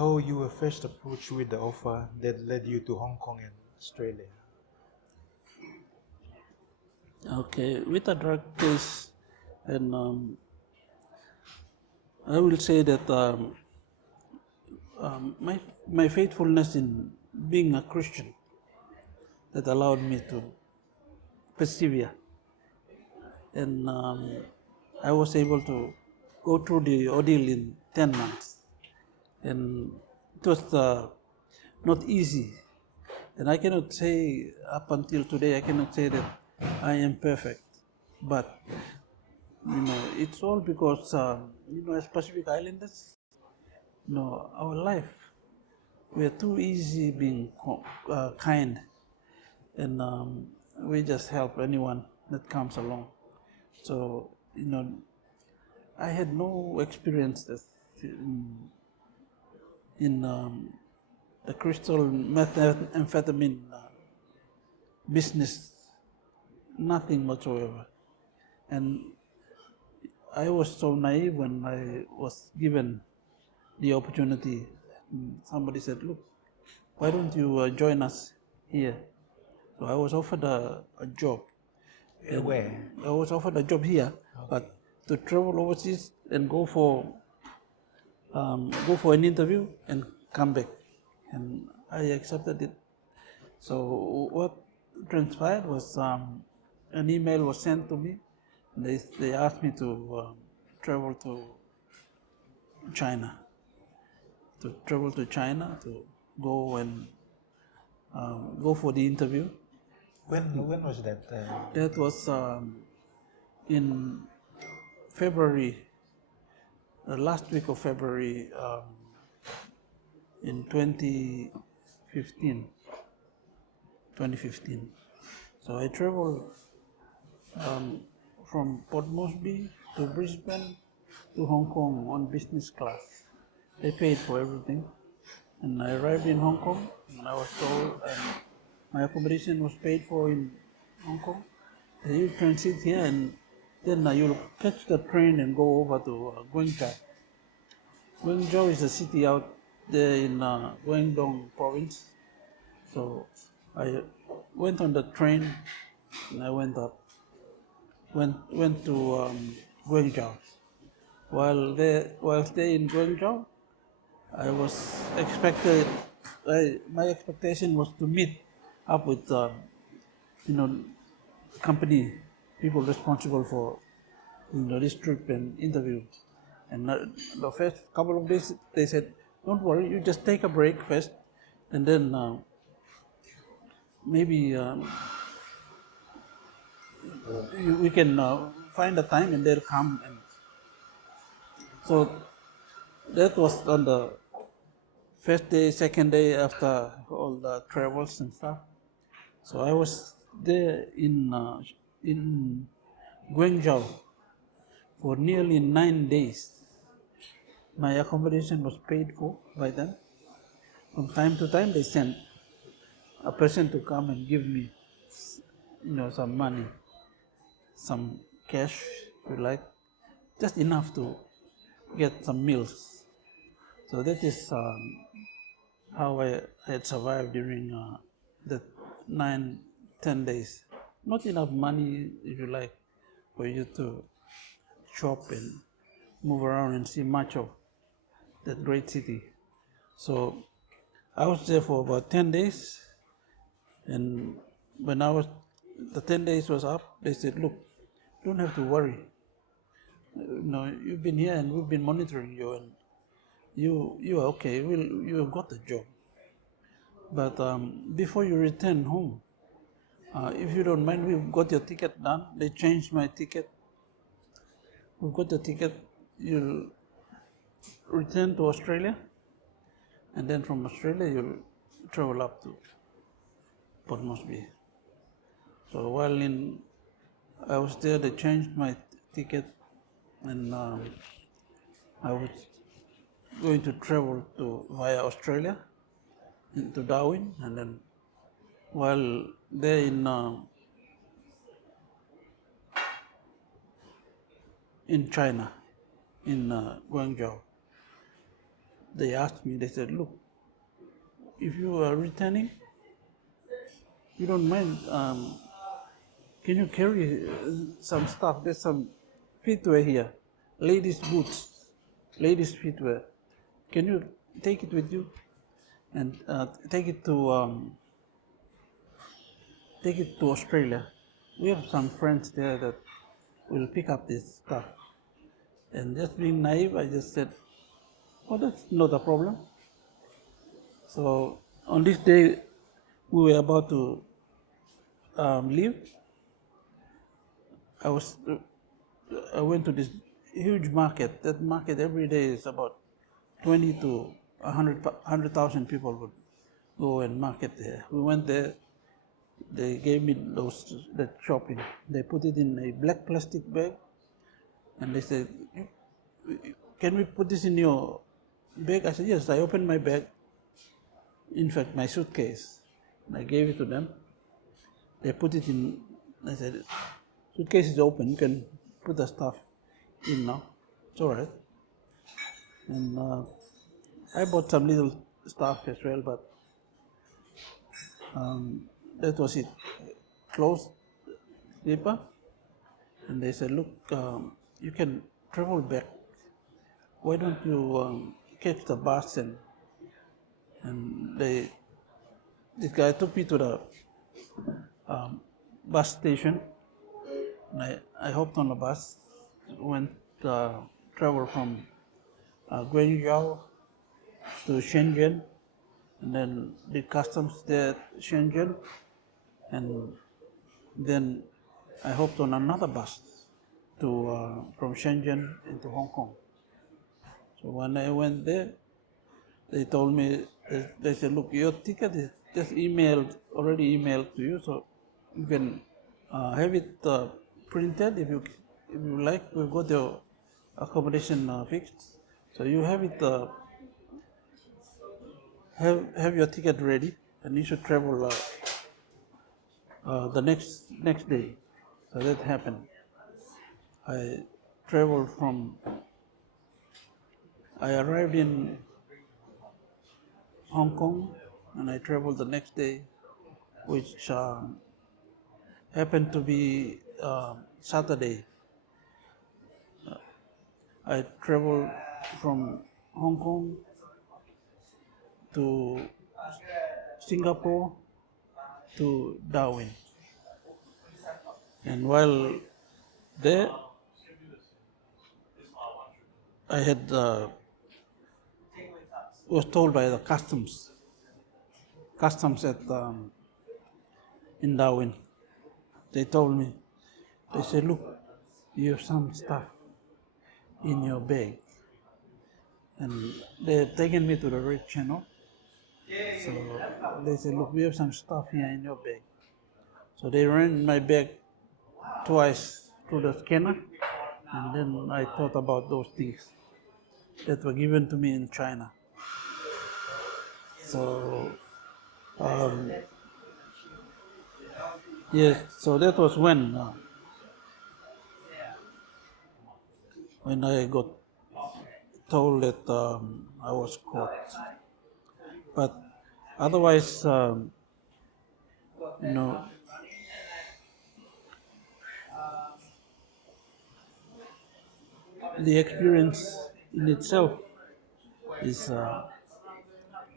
how you were first approached with the offer that led you to Hong Kong and Australia? Okay, with the drug case, and I will say that my faithfulness in being a Christian that allowed me to persevere, and I was able to go through the ordeal in 10 months, and it was not easy, and I cannot say up until today I cannot say that I am perfect, but it's all because as Pacific Islanders, our life, we are too easy being kind, and we just help anyone that comes along. So I had no experience in the crystal methamphetamine business, nothing whatsoever, and I was so naive when I was given the opportunity. Somebody said, "Look, why don't you join us here?" So I was offered a job. Where? I was offered a job here, but to travel overseas and go for an interview and come back, and I accepted it. So what transpired was an email was sent to me. They asked me to travel to China, to go and go for the interview. When was that? That was in February, the last week of February, in 2015. So I traveled from Port Moresby to Brisbane to Hong Kong on business class. They paid for everything, and I arrived in Hong Kong, and I was told my accommodation was paid for in Hong Kong. You transit here, and then you'll catch the train and go over to Guangzhou. Guangzhou is a city out there in Guangdong province. So I went on the train, and I went to Guangzhou. While staying in Guangzhou, I was expected. My expectation was to meet up with company people responsible for this trip and interview. And the first couple of days they said, "Don't worry, you just take a break first, and then maybe we can find a time and they'll come." And so that was on the first day, second day after all the travels and stuff. So I was there in Guangzhou for nearly 9 days. My accommodation was paid for by them. From time to time, they sent a person to come and give me, some money, some cash, if you like, just enough to get some meals. So that is how I had survived during the 9-10 days. Not enough money, if you like, for you to shop and move around and see much of that great city. So I was there for about 10 days, and when the 10 days was up, they said, "Look, don't have to worry. You've been here and we've been monitoring you, and you are okay. You have got the job. But before you return home, if you don't mind, we've got your ticket done. They changed my ticket. We've got the ticket. You'll return to Australia, and then from Australia you'll travel up to Port Moresby." So while I was there, they changed my ticket, and I was going to travel via Australia into Darwin, and then while there in China, in Guangzhou, they asked me, they said, look, if you are returning, you don't mind, can you carry some stuff? There's some footwear here, ladies' boots, ladies' footwear. Can you take it with you and take it to Australia? We have some friends there that will pick up this stuff. And just being naive, I just said, oh, that's not a problem. So on this day, we were about to leave. I went to this huge market. That market every day is about 20 to 100,000 people would go and market there. We went there. They gave me that shopping. They put it in a black plastic bag, and they said, "Can we put this in your bag?" I said, "Yes." I opened my bag. In fact, my suitcase. And I gave it to them. They put it in. I said, "Suitcase is open. You can put the stuff in now. It's all right." And I bought some little stuff as well, but that was it. Closed paper, and they said, "Look, you can travel back. Why don't you catch the bus?" And this guy took me to the bus station. And I hopped on the bus, went travel from Guangzhou to Shenzhen, and then did customs there at Shenzhen, and then I hopped on another bus to from Shenzhen into Hong Kong. So when I went there, they told me, they said, "Look, your ticket is just already emailed to you, so you can have it printed if you like. We've got your accommodation fixed, so you have it have your ticket ready, and you should travel the next day." So that happened. I traveled I arrived in Hong Kong, and I traveled the next day, which happened to be Saturday. I traveled from Hong Kong to Singapore to Darwin. And while there, I had was told by the customs at in Darwin. They told me, they said, "Look, you have some stuff in your bag," and they had taken me to the red channel. So they said, "Look, we have some stuff here in your bag." So they ran my bag twice through the scanner, and then I thought about those things that were given to me in China. So yes, so that was when I got told that I was caught. But otherwise, you know, the experience in itself is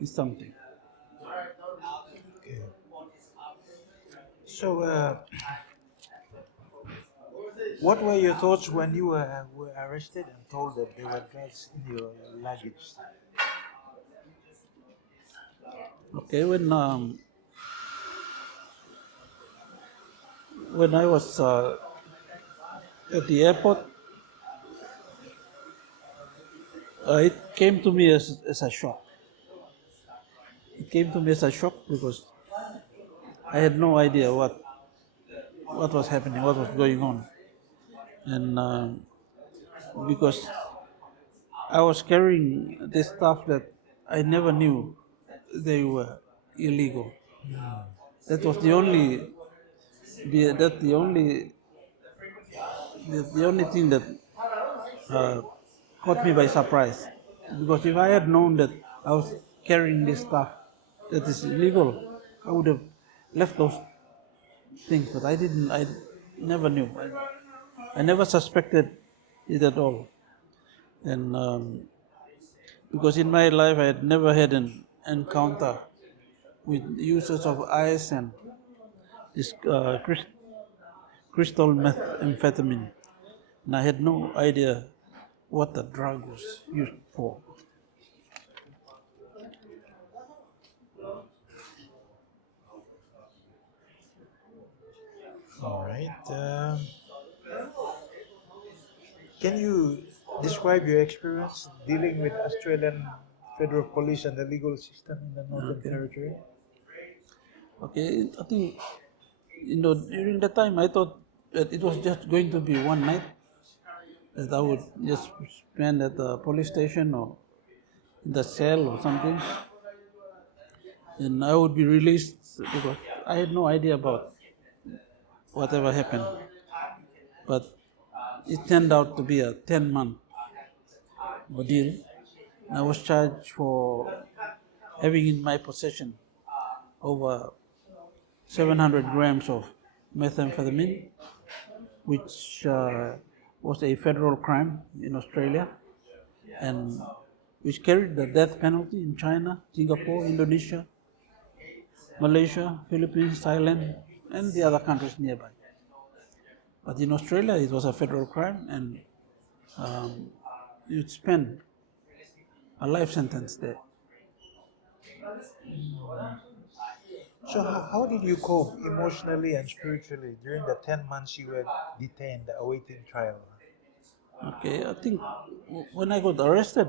something. Okay. So, what were your thoughts when you were arrested and told that there were drugs in your luggage? Okay, when I was at the airport, it came to me as a shock. It came to me as a shock because I had no idea what was happening, what was going on, and because I was carrying this stuff that I never knew they were illegal. That was the only the only thing that caught me by surprise. Because if I had known that I was carrying this stuff that is illegal, I would have left those things. But I didn't. I never knew. I never suspected it at all. And because in my life I had never had an encounter with users of ice and this crystal methamphetamine, and I had no idea what the drug was used for. All right. Can you describe your experience dealing with Australian Federal Police and the legal system in the Northern Okay. Territory? Okay, I think during that time I thought that it was just going to be one night that I would just spend at the police station or in the cell or something, and I would be released because I had no idea about whatever happened. But it turned out to be a 10-month ordeal. I was charged for having in my possession over 700 grams of methamphetamine, which was a federal crime in Australia and which carried the death penalty in China, Singapore, Indonesia, Malaysia, Philippines, Thailand, and the other countries nearby. But in Australia, it was a federal crime, and um, you'd spend a life sentence there. So, how did you cope emotionally and spiritually during the 10 months you were detained awaiting trial? Okay, I think when I got arrested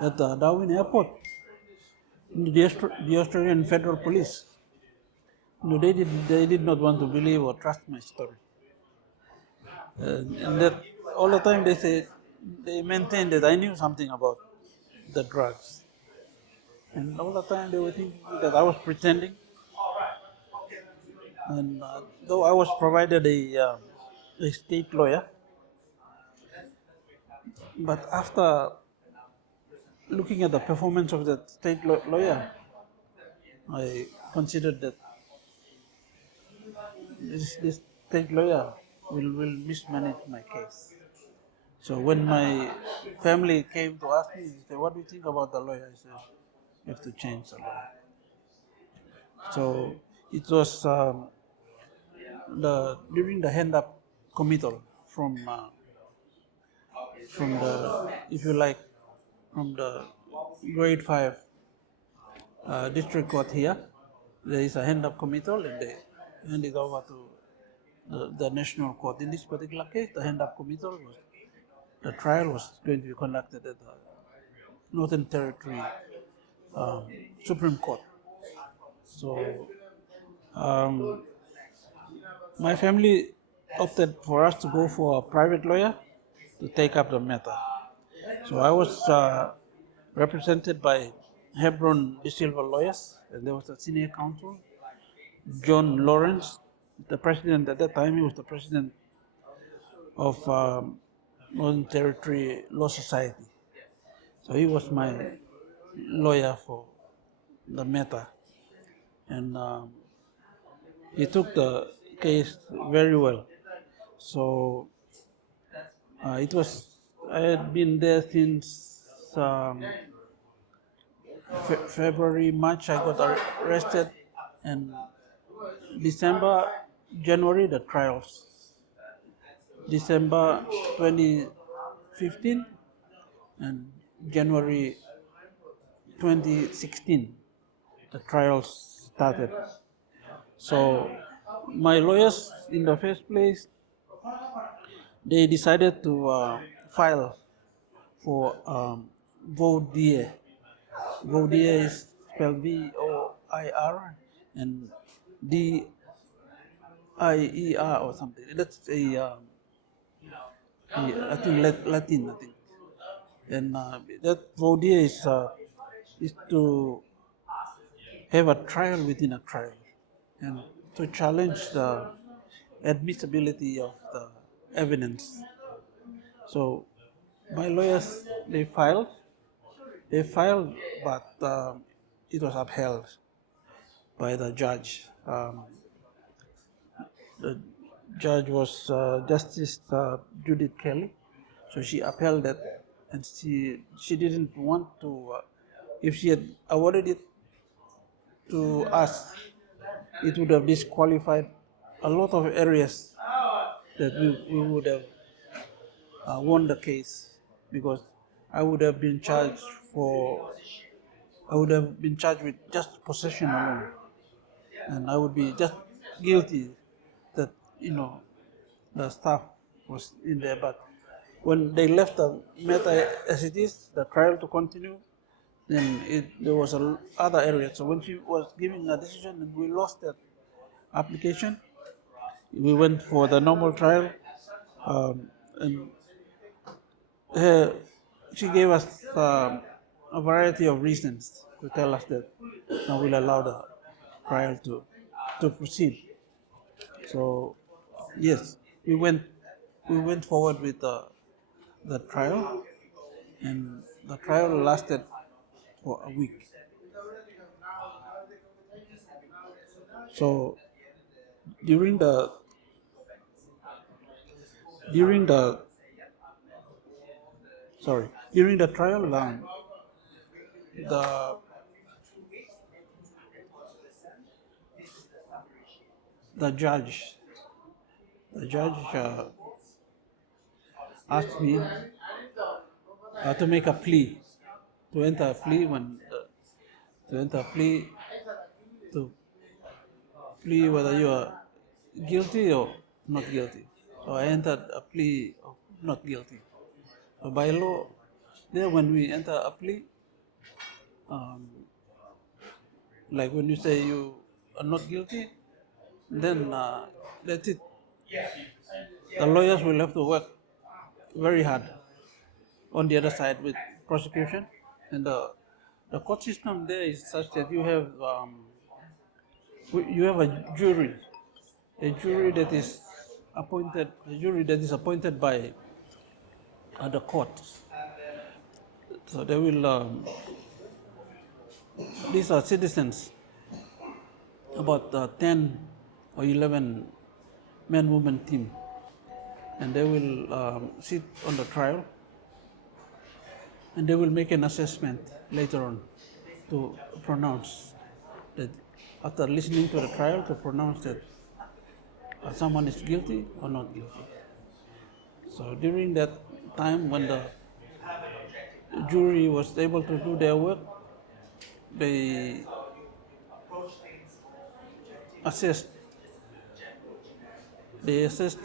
at the Darwin airport, the Australian Federal Police, they did not want to believe or trust my story. And that all the time they maintained that I knew something about the drugs. And all the time they were thinking that I was pretending. And though I was provided a state lawyer, but after looking at the performance of the state lawyer, I considered that this state lawyer will mismanage my case. So when my family came to ask me, they said, "What do you think about the lawyer?" I said, "You have to change the lawyer." So it was during the hand up committal from the, if you like, from the grade 5 district court here. There is a hand up committal and they hand it over to the national court. In this particular case, the hand up committal was, the trial was going to be conducted at the Northern Territory um, Supreme Court. So um, my family opted for us to go for a private lawyer to take up the matter. So I was represented by Hebron De Silva lawyers, and there was a senior counsel, John Lawrence, the president at that time. He was the president of Northern Territory Law Society. So he was my lawyer for the matter, and he took the case very well. So it was, I had been there since February, March. I got arrested, and December, January the trials. December 2015 and January 2016 the trials started. So my lawyers in the first place, they decided to file for VODIE. VODIE is spelled VOIR and DIER or something. That's I think Latin, I think. And that VODIE is to have a trial within a trial and to challenge the admissibility of the evidence. So My lawyers, they filed, but it was upheld by the judge. The judge was Justice Judith Kelly, so she upheld that, and she didn't want to. If she had awarded it to us, it would have disqualified a lot of areas that we would have won the case, because I would have been charged for I would have been charged with just possession alone, and I would be just guilty that the stuff was in there. But when they left the matter as it is, the trial to continue, then there was other areas. So when she was giving a decision and we lost that application, we went for the normal trial, and she gave us a variety of reasons to tell us that now we'll allow the trial to proceed. So yes, we went forward with the trial, and the trial lasted for a week. So during the during the during the trial, the the judge the judge asked me to make a plea, to enter a plea when to enter a plea to plea whether you are guilty or not guilty. So I entered a plea of not guilty. So by law, there when we enter a plea, um, like when you say you are not guilty, then that's it. The lawyers will have to work very hard on the other side with prosecution, and the court system there is such that you have a jury that is appointed by the court. So they will these are citizens, about 10 or 11 man-woman team, and they will sit on the trial, and they will make an assessment later on to pronounce that, after listening to the trial, to pronounce that someone is guilty or not guilty. So during that time when the jury was able to do their work, they assessed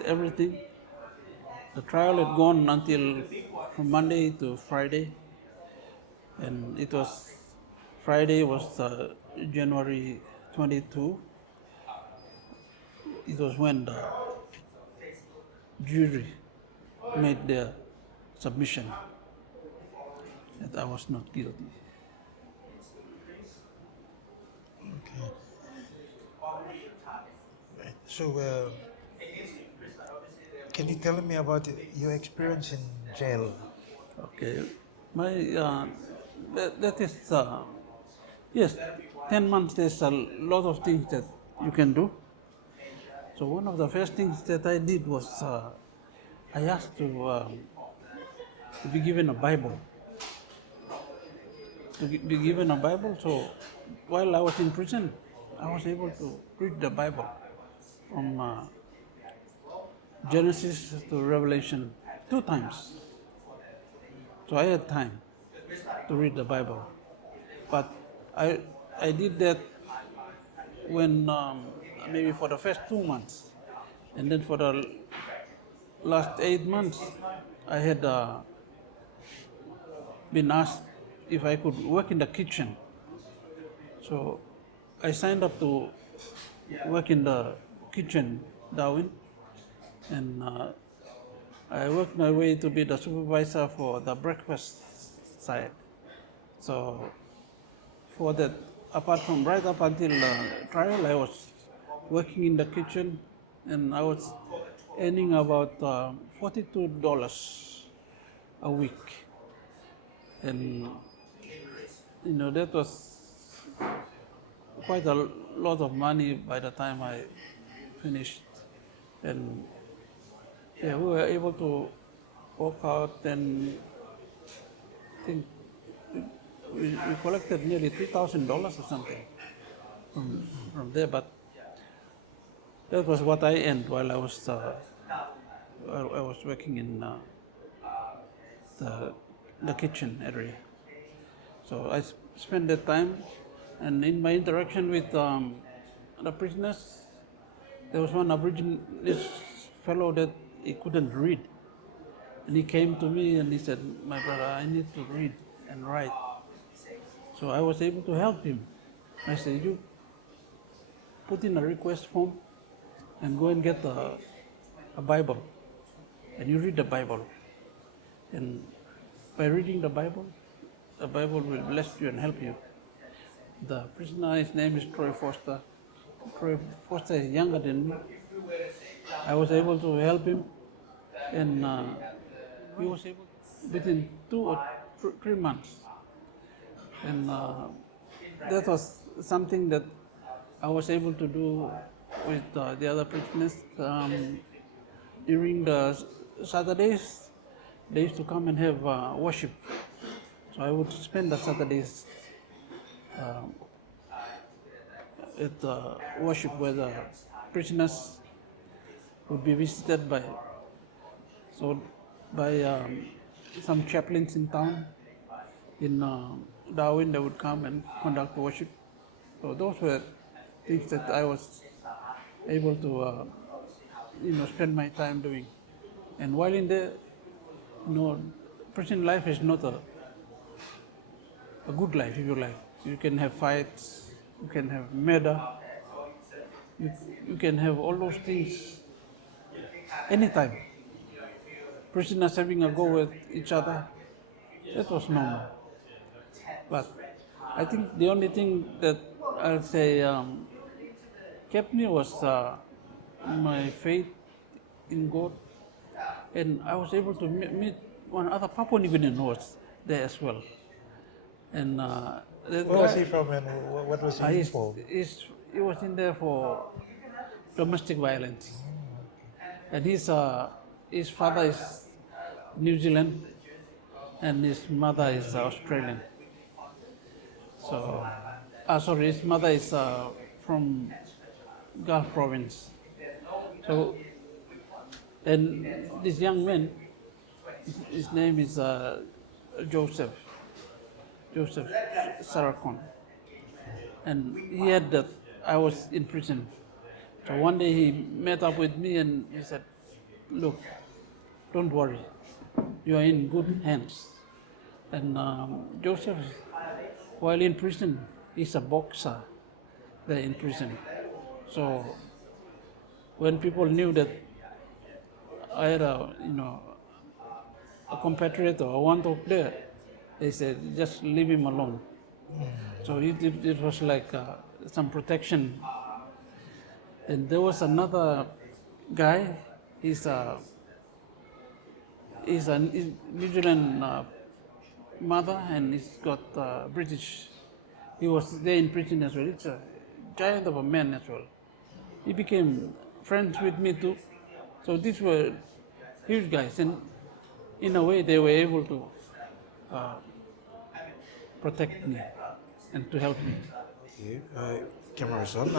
everything. The trial had gone until from Monday to Friday, and it was Friday was January 22. It was when the jury made their submission that I was not guilty. Okay. Right. So, can you tell me about your experience in jail? Okay, my that is yes, 10 months. There's a lot of things that you can do. So one of the first things that I did was I asked to be given a Bible. Be given a Bible. So while I was in prison, I was able to read the Bible from Genesis to Revelation 2 times. So I had time to read the Bible, but I did that when maybe for the first 2 months, and then for the last 8 months, I had been asked if I could work in the kitchen. So I signed up to work in the kitchen, Darwin, and I worked my way to be the supervisor for the breakfast side. So for that, apart from right up until trial, I was working in the kitchen, and I was earning about $42 a week, and that was quite a lot of money by the time I finished, and yeah, we were able to work out, and I think we collected nearly $3,000 or something from there, but that was what I earned while I was working in the kitchen area. So I spent that time, and in my interaction with the prisoners, there was one Aboriginal fellow that he couldn't read, and he came to me and he said, "My brother, I need to read and write." So I was able to help him. I said, "You put in a request form and go and get a Bible, and you read the Bible, and by reading the Bible will bless you and help you." The prisoner, his name is Troy Foster. Troy Foster is younger than me. I was able to help him, and he was able within 2 or 3 months, and that was something that I was able to do with the other prisoners. During the Saturdays, they used to come and have worship, so I would spend the Saturdays at worship where the prisoners would be visited by some chaplains in town. In Darwin, they would come and conduct worship. So those were things that I was able to spend my time doing. And while in there, prison life is not a good life, if you like. You can have fights, you can have murder, you can have all those things anytime. Prisoners having a go at each other, that was normal. But I think the only thing that I'll say kept me was my faith in God, and I was able to meet one other Papua New Guinean who was there as well. And that Where was guy, he from and what was he for? he was in there for domestic violence, and his father is New Zealand, and his mother is Australian. So, sorry, his mother is from Gulf province. So, and this young man, his name is Joseph Sarakon, and he had that I was in prison. So one day he met up with me and he said, "Look, don't worry, you are in good hands." And Joseph, while in prison, is a boxer there in prison. So when people knew that I had a compatriot or a one-talk there, they said, "Just leave him alone." So it was like some protection. And there was another guy. He's a New Zealand mother, and he's got British. He was there in prison as well. It's a giant of a man as well. He became friends with me too. So these were huge guys, and in a way they were able to protect me and to help me. Okay, cameras on.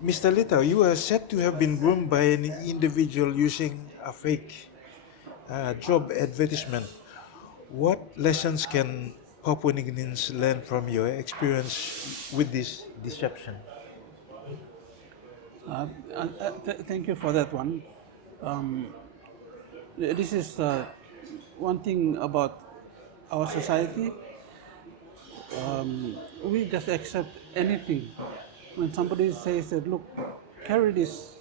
Mr. Litau, you are said to have been groomed by an individual using a fake job advertisement. What lessons can Papua New Guineans learn from your experience with this deception? Thank you for that one. This is one thing about our society. We just accept anything. When somebody says that, "Look, carry this,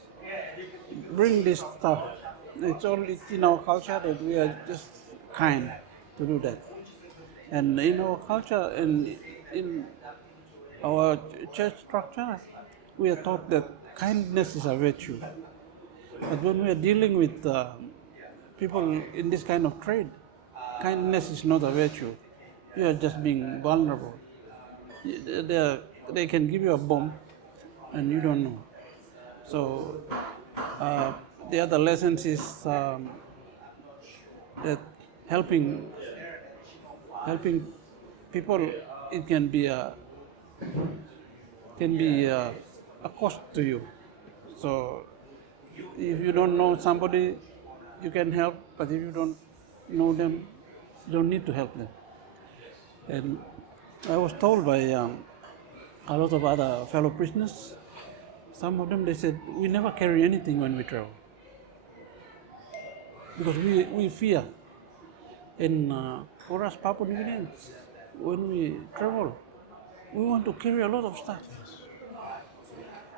bring this stuff," it's in our culture that we are just kind to do that. And in our culture and in our church structure, we are taught that kindness is a virtue. But when we are dealing with people in this kind of trade, kindness is not a virtue. You are just being vulnerable. They can give you a bomb and you don't know. So uh, the other lessons is that helping people, it can be a cost to you. So if you don't know somebody, you can help, but if you don't know them, you don't need to help them. And I was told by a lot of other fellow prisoners, some of them, they said, we never carry anything when we travel because we fear. And for us Papua New Guineans, when we travel, we want to carry a lot of stuff.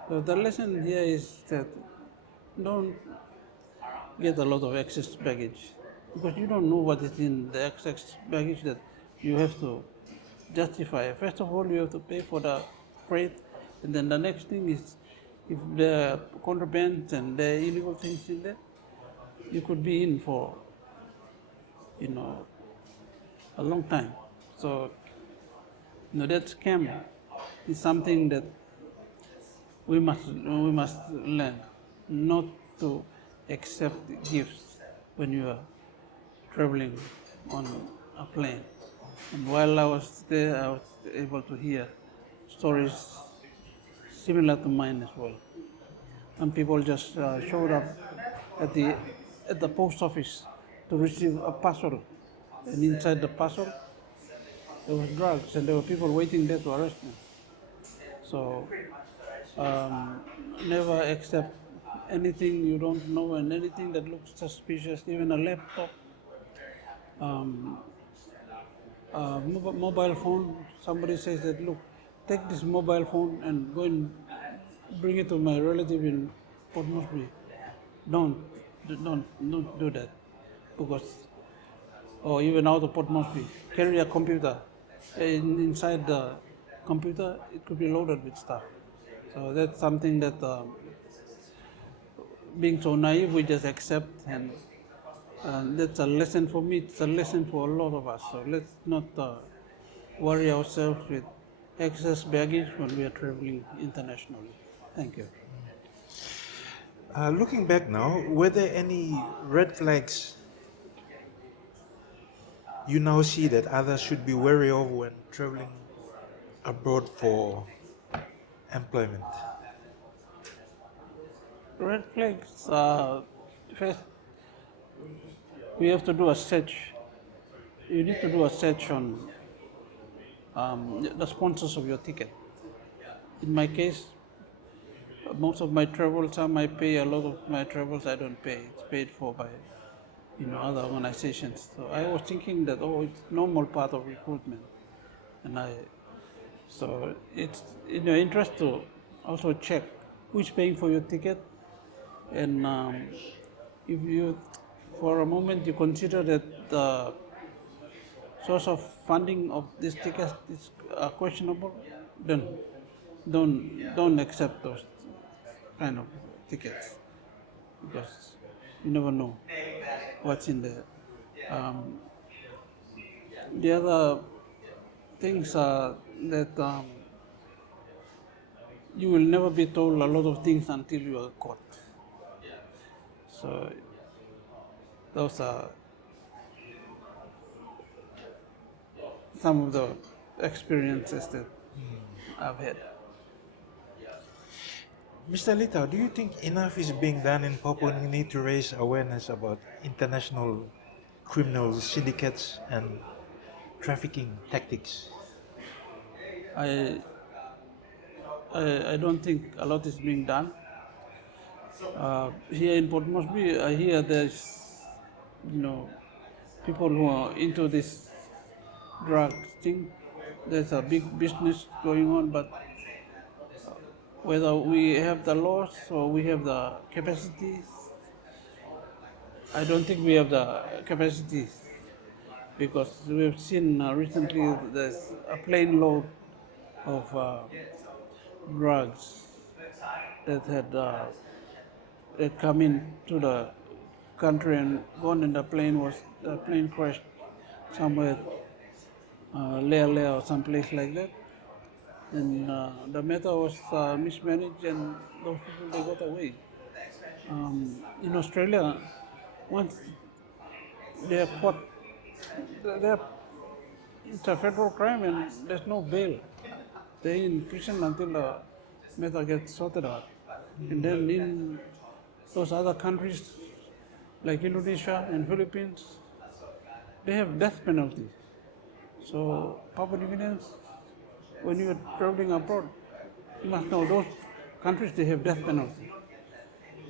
So the lesson here is that don't get a lot of excess baggage because you don't know what is in the excess baggage that you have to justify. First of all, you have to pay for the freight, and then the next thing is if there are contraband and there are illegal things in there, you could be in for a long time. So that scam is something that we must learn not to accept gifts when you are traveling on a plane. And while I was there, I was able to hear stories similar to mine as well. Some people just showed up at the post office to receive a parcel, and inside the parcel there was drugs, and there were people waiting there to arrest them. So never accept anything you don't know and anything that looks suspicious, even a laptop, um, mobile phone. Somebody says that, look, take this mobile phone and go and bring it to my relative in Port Moresby. Don't, don't do that, because, or even out of Port Moresby, carry a computer. Inside the computer, it could be loaded with stuff. So that's something that, being so naive, we just accept, and that's a lesson for me. It's a lesson for a lot of us. So let's not worry ourselves with excess baggage when we are traveling internationally. Thank you. Looking back now, were there any red flags you now see that others should be wary of when traveling abroad for employment? Red flags. First, we have to do a search. You need to do a search on the sponsors of your ticket. In my case, most of my travels, some I pay. A lot of my travels I don't pay. It's paid for by other organizations. So I was thinking that, it's normal part of recruitment, and so it's in your interest to also check who's paying for your ticket, and if you, for a moment, you consider that the source of funding of this ticket is questionable, then don't accept those kind of tickets, because you never know what's in there. The other things are that you will never be told a lot of things until you are caught. So those are some of the experiences that I've had. Mr. Litau, do you think enough is being done in Papua New Guinea to raise awareness about international criminal syndicates and trafficking tactics? I, I don't think a lot is being done. Here in Port Moresby, I hear there's, people who are into this drug thing. There's a big business going on, but whether we have the laws or we have the capacities, I don't think we have the capacities, because we've seen recently there's a plane load of drugs that had come into the country and gone, and the plane crashed somewhere, Lea or someplace like that. And the matter was mismanaged, and those people they got away. In Australia, once they are caught, it's a federal crime and there's no bail. They're in prison until the matter gets sorted out. And then in those other countries like Indonesia and Philippines, they have death penalty. So Papua New Guineans, when you are traveling abroad, you must know those countries they have death penalty.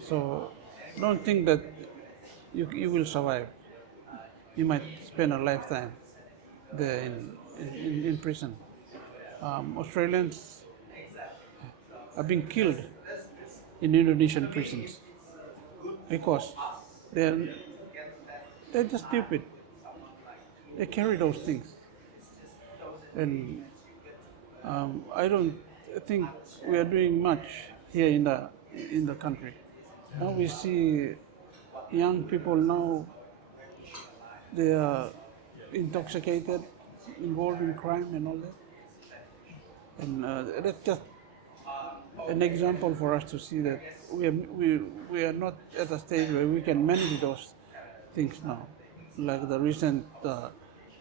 So don't think that you will survive. You might spend a lifetime there in prison. Australians are being killed in Indonesian prisons because they're, they're just stupid. They carry those things. And I don't think we are doing much here in the country. Now we see young people now, they are intoxicated, involved in crime and all that. And that's just an example for us to see that we are not at a stage where we can manage those things now, like the recent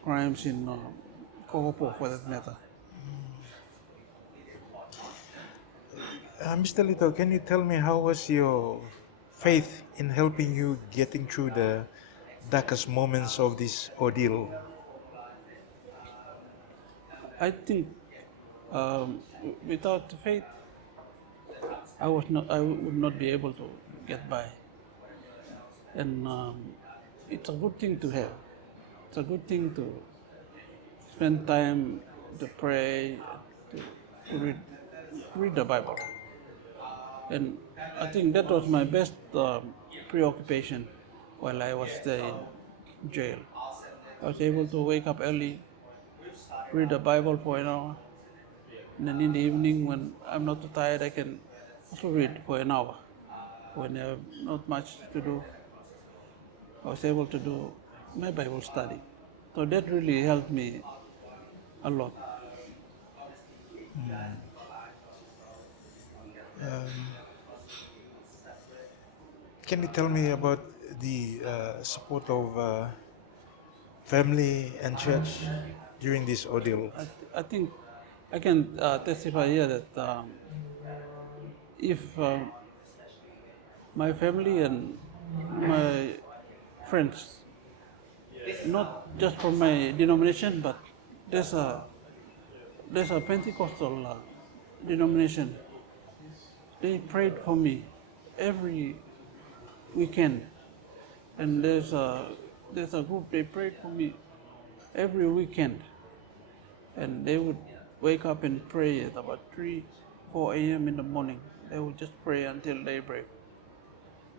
crimes in Kokopo, for that matter. Mr. Litau, can you tell me how was your faith in helping you getting through the darkest moments of this ordeal? I think without faith, I would not be able to get by. And it's a good thing to have. It's a good thing to spend time to pray, to read the Bible. And I think that was my best preoccupation while I was there in jail. I was able to wake up early, read the Bible for an hour, and then in the evening when I'm not too tired, I can also read for an hour. When I have not much to do, I was able to do my Bible study. So that really helped me a lot. Can you tell me about the support of family and church during this ordeal? I think I can testify here that if my family and my friends, not just from my denomination, but there's a Pentecostal denomination. They prayed for me every weekend, and there's a group they prayed for me every weekend, and they would wake up and pray at about 4 a.m. in the morning. They would just pray until daybreak.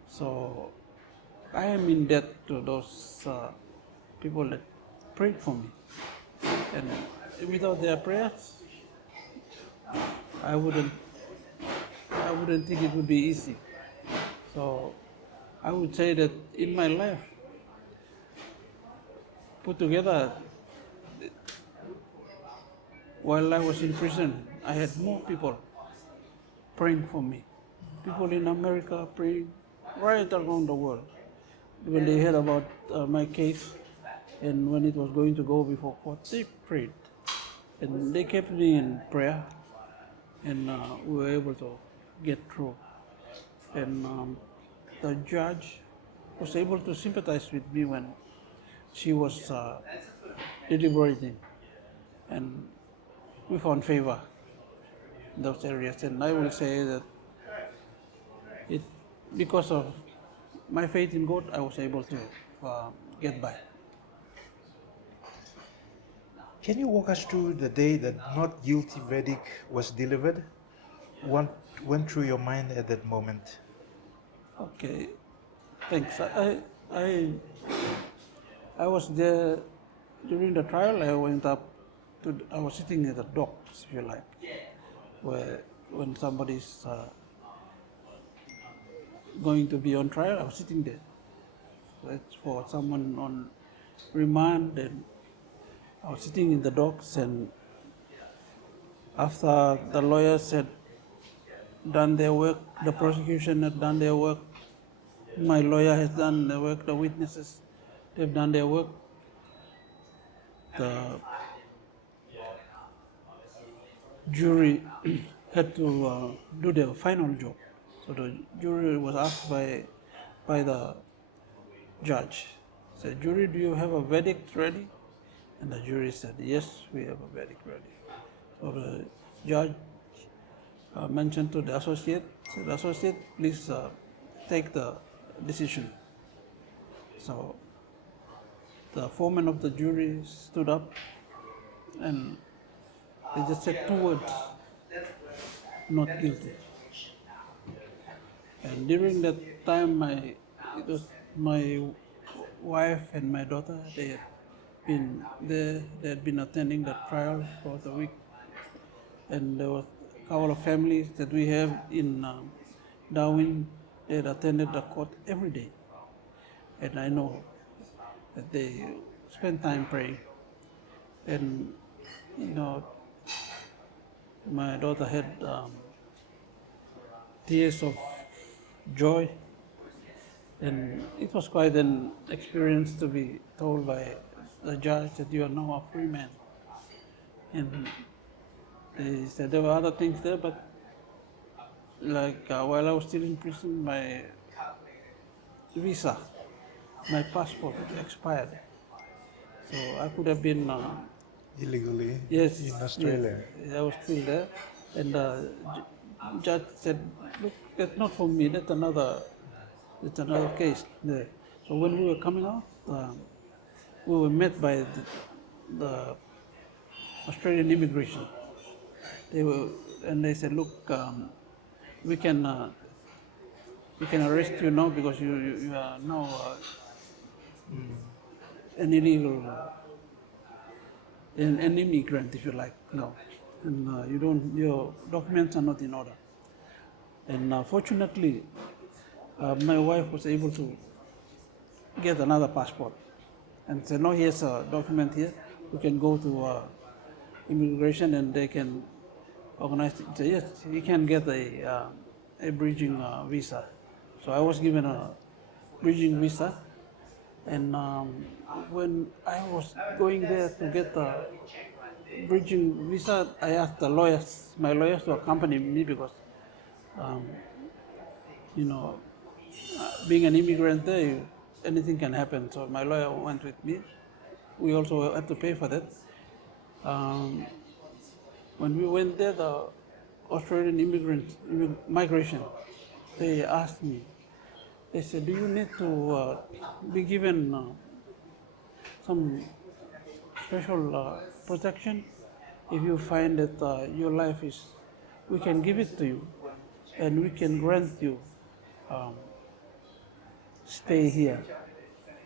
So I am in debt to those people that prayed for me, and without their prayers, I wouldn't think it would be easy. So I would say that in my life, put together, while I was in prison, I had more people praying for me. People in America praying right around the world. When they heard about my case and when it was going to go before court, they prayed. And they kept me in prayer, and we were able to get through. And the judge was able to sympathize with me when she was deliberating, and we found favor in those areas. And I will say that because of my faith in God, I was able to get by. Can you walk us through the day that not guilty verdict was delivered? What went through your mind at that moment? Okay, thanks. I was there during the trial. I went up I was sitting at the dock, if you like, where when somebody's going to be on trial, I was sitting there. It's for someone on remand, and I was sitting in the docks, and after the lawyers had done their work, the prosecution had done their work, my lawyer has done the work, the witnesses, they've done their work. The jury had to do their final job. So the jury was asked by the judge, said, "Jury, do you have a verdict ready?" And the jury said, "Yes, we have a verdict ready." So the judge mentioned to the associate, said, "Associate, please take the decision." So the foreman of the jury stood up and they just said two words, "Not guilty." And during that time, it was my wife and my daughter, they had been there, they had been attending the trial for the week. And there was a couple of families that we have in Darwin, they had attended the court every day. And I know that they spend time praying. And, my daughter had tears of joy. And it was quite an experience to be told by the judge that you are now a free man. And they said there were other things there, but like while I was still in prison, my visa, my passport expired. So I could have been Illegally yes, in Australia. yes, I was still there, and the judge said, "Look, that's not for me. That's another case there." So when we were coming out, we were met by the Australian immigration. They said, "Look, we can arrest you now because you are now an illegal, an immigrant, if you like, no, and your documents are not in order." And fortunately, my wife was able to get another passport, and said, "No, here's a document here. We can go to immigration, and they can organize it." So yes, you can get a bridging visa. So I was given a bridging visa, and when I was going there to get the bridging visa, I asked my lawyers to accompany me because, um, being an immigrant there, anything can happen. So my lawyer went with me. We also had to pay for that. Um, when we went there, the Australian migration, they asked me, they said, "Do you need to be given some special protection? If you find that your life is, we can give it to you, and we can grant you um, stay here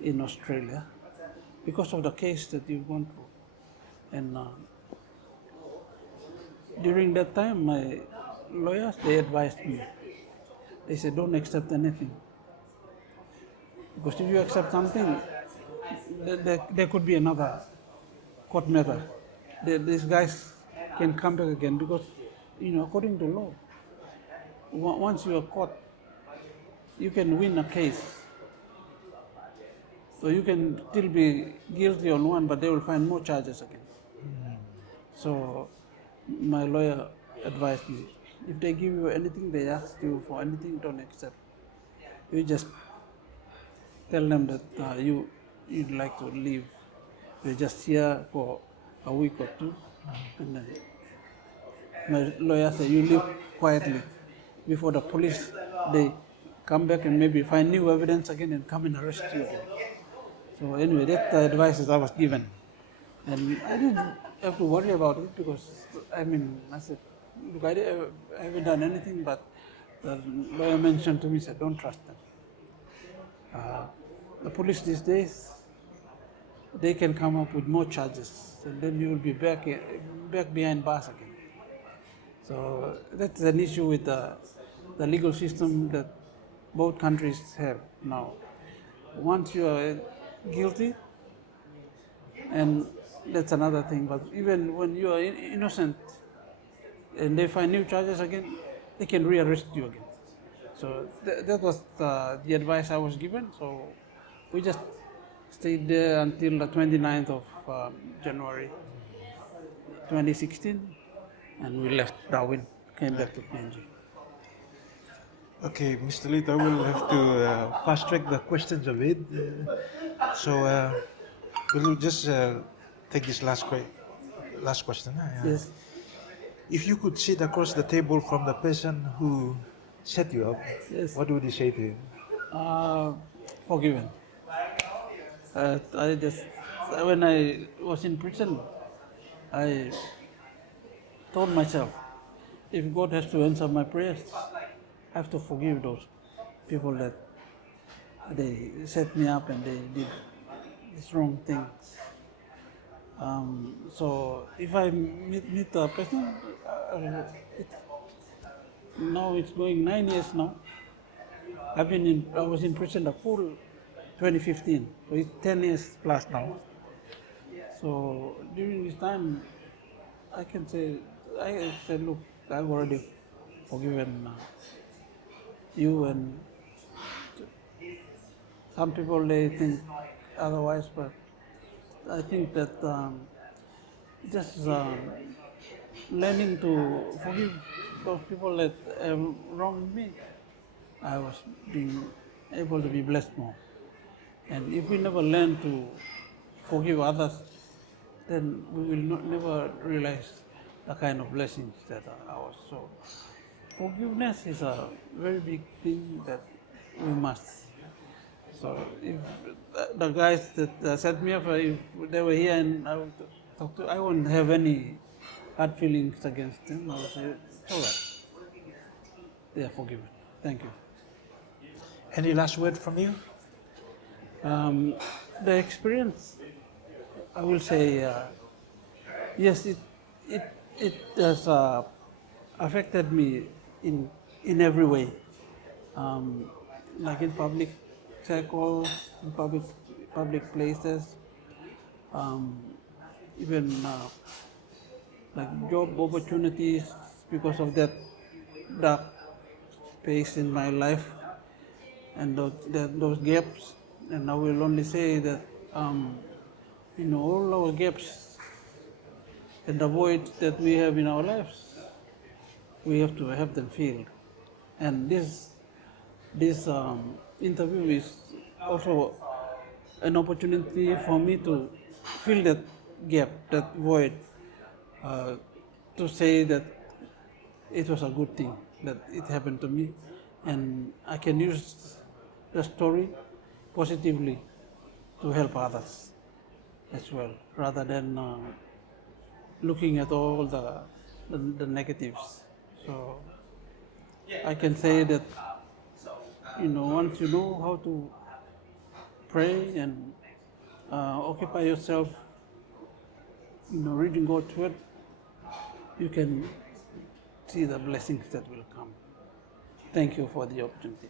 in Australia because of the case that you've gone through." And during that time, my lawyers, they advised me. They said, "Don't accept anything. Because if you accept something, there could be another court matter. These guys can come back again because, according to law, once you are caught, you can win a case. So you can still be guilty on one, but they will find more charges again." So my lawyer advised me, if they give you anything, they ask you for anything, don't accept. You just tell them that you'd like to leave. You're just here for a week or two, and then my lawyer said, "You leave quietly before the police, they come back and maybe find new evidence again and come and arrest you again." So anyway, that's the advice that I was given. And I didn't have to worry about it because, I said, "Look, I haven't done anything," but the lawyer mentioned to me, said, "Don't trust them. The police these days, they can come up with more charges, and then you will be back behind bars again." So that's an issue with the legal system that both countries have now. once you are guilty, and that's another thing. But even when you are innocent and they find new charges again, they can rearrest you again. So that was the advice I was given. So we just stayed there until the 29th of January 2016, and we left Darwin, came back to PNG. Okay, Mr. Litau, we'll have to fast track the questions a bit. So we'll just take this last question. Yes. If you could sit across the table from the person who set you up, Yes. what would you say to him? Forgiven. I just, when I was in prison, I told myself, if God has to answer my prayers, I have to forgive those people that they set me up and they did these wrong things. So if I meet a person, it, now it's going 9 years now. I was in prison the full 2015, so it's 10 years plus now. So during this time, I said, look, I've already forgiven you, and some people they think otherwise, but I think that just learning to forgive those people that have wronged me, I was being able to be blessed more. And if we never learn to forgive others, then we will never realize the kind of blessings that are ours. So forgiveness is a very big thing that we must. So if the guys that set me up, if they were here and I would talk to, I wouldn't have any hard feelings against them. I would say, it's all right. They are forgiven. Thank you. Any last word from you? The experience, I will say, yes, it has affected me in every way. Like in public circles, in public places, um, even like job opportunities because of that dark phase in my life and those gaps. And I will only say that all our gaps and the voids that we have in our lives, we have to have them filled. And this interview is also an opportunity for me to fill that gap, that void, to say that it was a good thing that it happened to me, and I can use the story positively to help others as well, rather than looking at all the negatives. So I can say that once you know how to pray and occupy yourself, reading God's word, you can see the blessings that will come. Thank you for the opportunity.